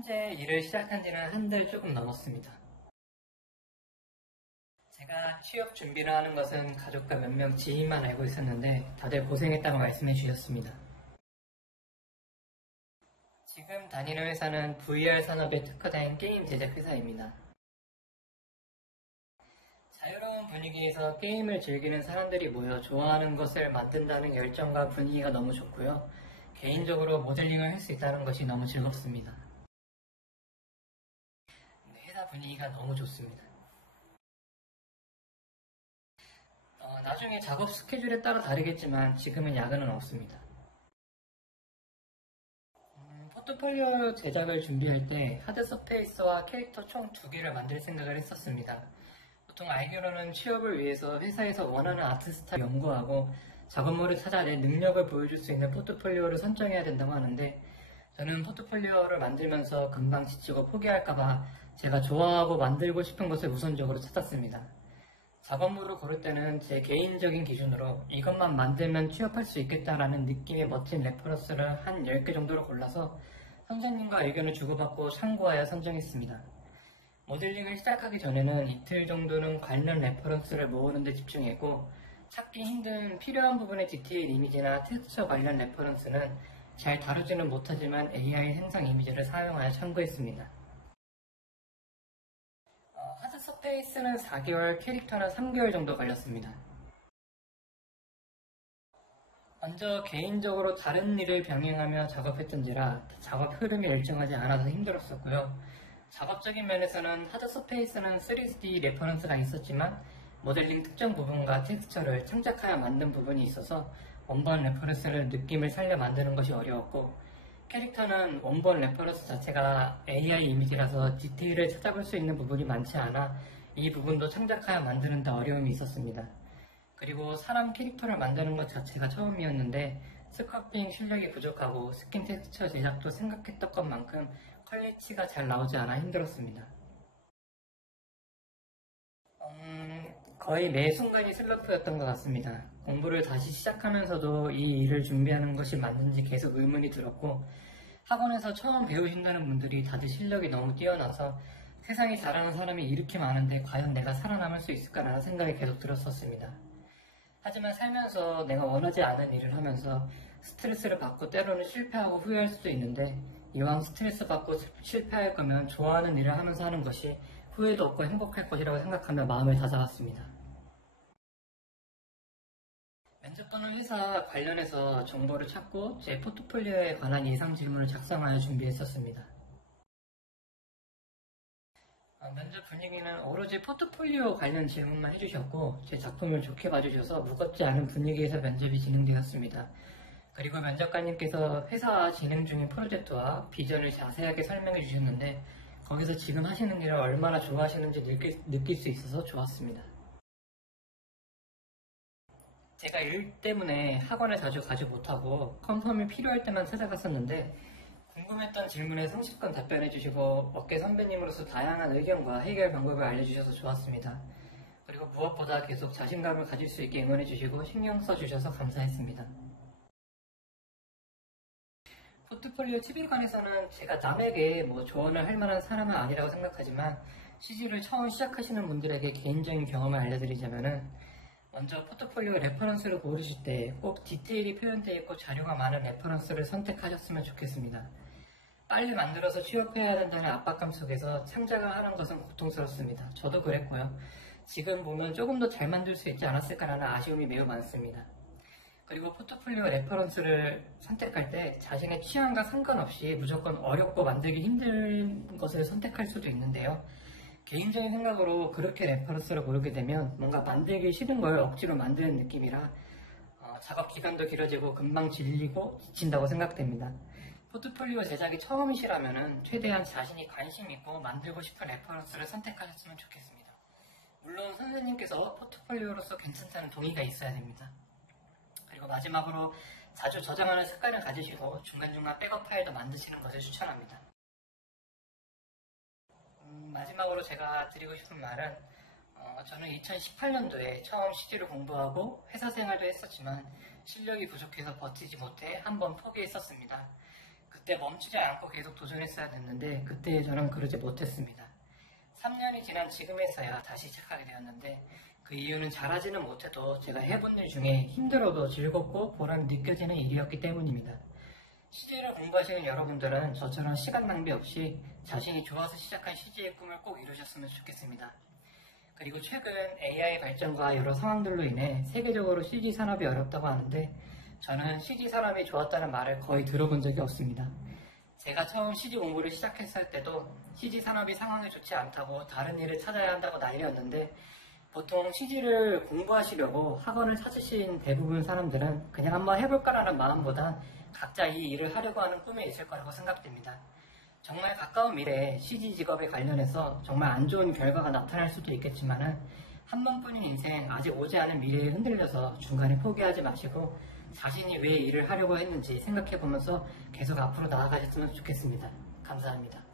현재 일을 시작한 지는 한 달 조금 넘었습니다. 제가 취업 준비를 하는 것은 가족과 몇 명 지인만 알고 있었는데 다들 고생했다고 말씀해 주셨습니다. 지금 다니는 회사는 VR 산업에 특화된 게임 제작 회사입니다. 자유로운 분위기에서 게임을 즐기는 사람들이 모여 좋아하는 것을 만든다는 열정과 분위기가 너무 좋고요. 개인적으로 모델링을 할 수 있다는 것이 너무 즐겁습니다. 회사 분위기가 너무 좋습니다. 나중에 작업 스케줄에 따라 다르겠지만 지금은 야근은 없습니다. 포트폴리오 제작을 준비할 때 하드 서페이스와 캐릭터 총 2개를 만들 생각을 했었습니다. 보통 알기로는 취업을 위해서 회사에서 원하는 아트 스타일 연구하고 작업물을 찾아 내 능력을 보여줄 수 있는 포트폴리오를 선정해야 된다고 하는데 저는 포트폴리오를 만들면서 금방 지치고 포기할까봐 제가 좋아하고 만들고 싶은 것을 우선적으로 찾았습니다. 작업물을 고를 때는 제 개인적인 기준으로 이것만 만들면 취업할 수 있겠다라는 느낌의 멋진 레퍼런스를 한 10개 정도로 골라서 선생님과 의견을 주고받고 참고하여 선정했습니다. 모델링을 시작하기 전에는 이틀 정도는 관련 레퍼런스를 모으는 데 집중했고 찾기 힘든 필요한 부분의 디테일 이미지나 텍스처 관련 레퍼런스는 잘 다루지는 못하지만 AI 생성 이미지를 사용하여 참고했습니다. 하드 서페이스는 4개월, 캐릭터는 3개월 정도 걸렸습니다. 먼저 개인적으로 다른 일을 병행하며 작업했던지라 작업 흐름이 일정하지 않아서 힘들었었고요. 작업적인 면에서는 하드 서페이스는 3D 레퍼런스가 있었지만 모델링 특정 부분과 텍스처를 창작하여 만든 부분이 있어서 원본 레퍼런스를 느낌을 살려 만드는 것이 어려웠고 캐릭터는 원본 레퍼런스 자체가 AI 이미지라서 디테일을 찾아볼 수 있는 부분이 많지 않아 이 부분도 창작하여 만드는 데 어려움이 있었습니다. 그리고 사람 캐릭터를 만드는 것 자체가 처음이었는데 스컬핑 실력이 부족하고 스킨 텍스처 제작도 생각했던 것만큼 퀄리티가 잘 나오지 않아 힘들었습니다. 거의 매 순간이 슬럼프였던 것 같습니다. 공부를 다시 시작하면서도 이 일을 준비하는 것이 맞는지 계속 의문이 들었고 학원에서 처음 배우신다는 분들이 다들 실력이 너무 뛰어나서 세상에 잘하는 사람이 이렇게 많은데 과연 내가 살아남을 수 있을까라는 생각이 계속 들었었습니다. 하지만 살면서 내가 원하지 않은 일을 하면서 스트레스를 받고 때로는 실패하고 후회할 수도 있는데 이왕 스트레스 받고 실패할 거면 좋아하는 일을 하면서 하는 것이 후회도 없고 행복할 것이라고 생각하며 마음을 다잡았습니다. 면접 보는 회사 관련해서 정보를 찾고 제 포트폴리오에 관한 예상 질문을 작성하여 준비했었습니다. 면접 분위기는 오로지 포트폴리오 관련 질문만 해주셨고 제 작품을 좋게 봐주셔서 무겁지 않은 분위기에서 면접이 진행되었습니다. 그리고 면접관님께서 회사와 진행 중인 프로젝트와 비전을 자세하게 설명해 주셨는데 거기서 지금 하시는 일을 얼마나 좋아하시는지 느낄 수 있어서 좋았습니다. 제가 일 때문에 학원을 자주 가지 못하고 컨펌이 필요할 때만 찾아갔었는데 궁금했던 질문에 성실껏 답변해 주시고 업계 선배님으로서 다양한 의견과 해결 방법을 알려주셔서 좋았습니다. 그리고 무엇보다 계속 자신감을 가질 수 있게 응원해 주시고 신경 써주셔서 감사했습니다. 포트폴리오 11관에서는 제가 남에게 조언을 할 만한 사람은 아니라고 생각하지만 CG를 처음 시작하시는 분들에게 개인적인 경험을 알려드리자면은 먼저 포트폴리오 레퍼런스를 고르실 때 꼭 디테일이 표현되어 있고 자료가 많은 레퍼런스를 선택하셨으면 좋겠습니다. 빨리 만들어서 취업해야 된다는 압박감 속에서 창작을 하는 것은 고통스럽습니다. 저도 그랬고요. 지금 보면 조금 더 잘 만들 수 있지 않았을까라는 아쉬움이 매우 많습니다. 그리고 포트폴리오 레퍼런스를 선택할 때 자신의 취향과 상관없이 무조건 어렵고 만들기 힘든 것을 선택할 수도 있는데요. 개인적인 생각으로 그렇게 레퍼런스를 고르게 되면 뭔가 만들기 싫은 걸 억지로 만드는 느낌이라 작업 기간도 길어지고 금방 질리고 지친다고 생각됩니다. 포트폴리오 제작이 처음이시라면 최대한 자신이 관심 있고 만들고 싶은 레퍼런스를 선택하셨으면 좋겠습니다. 물론 선생님께서 포트폴리오로서 괜찮다는 동의가 있어야 됩니다. 그리고 마지막으로 자주 저장하는 습관을 가지시고 중간중간 백업 파일도 만드시는 것을 추천합니다. 마지막으로 제가 드리고 싶은 말은 저는 2018년도에 처음 CG를 공부하고 회사 생활도 했었지만 실력이 부족해서 버티지 못해 한번 포기했었습니다. 그때 멈추지 않고 계속 도전했어야 됐는데 그때 저는 그러지 못했습니다. 3년이 지난 지금에서야 다시 시작하게 되었는데 그 이유는 잘하지는 못해도 제가 해본 일 중에 힘들어도 즐겁고 보람이 느껴지는 일이었기 때문입니다. CG를 공부하시는 여러분들은 저처럼 시간 낭비 없이 자신이 좋아서 시작한 CG의 꿈을 꼭 이루셨으면 좋겠습니다. 그리고 최근 AI 발전과 여러 상황들로 인해 세계적으로 CG 산업이 어렵다고 하는데 저는 CG 산업이 좋았다는 말을 거의 들어본 적이 없습니다. 제가 처음 CG 공부를 시작했을 때도 CG 산업이 상황이 좋지 않다고 다른 일을 찾아야 한다고 난리였는데 보통 CG를 공부하시려고 학원을 찾으신 대부분 사람들은 그냥 한번 해볼까라는 마음보다 각자 이 일을 하려고 하는 꿈이 있을 거라고 생각됩니다. 정말 가까운 미래에 CG 직업에 관련해서 정말 안 좋은 결과가 나타날 수도 있겠지만은 한 번뿐인 인생 아직 오지 않은 미래에 흔들려서 중간에 포기하지 마시고 자신이 왜 일을 하려고 했는지 생각해보면서 계속 앞으로 나아가셨으면 좋겠습니다. 감사합니다.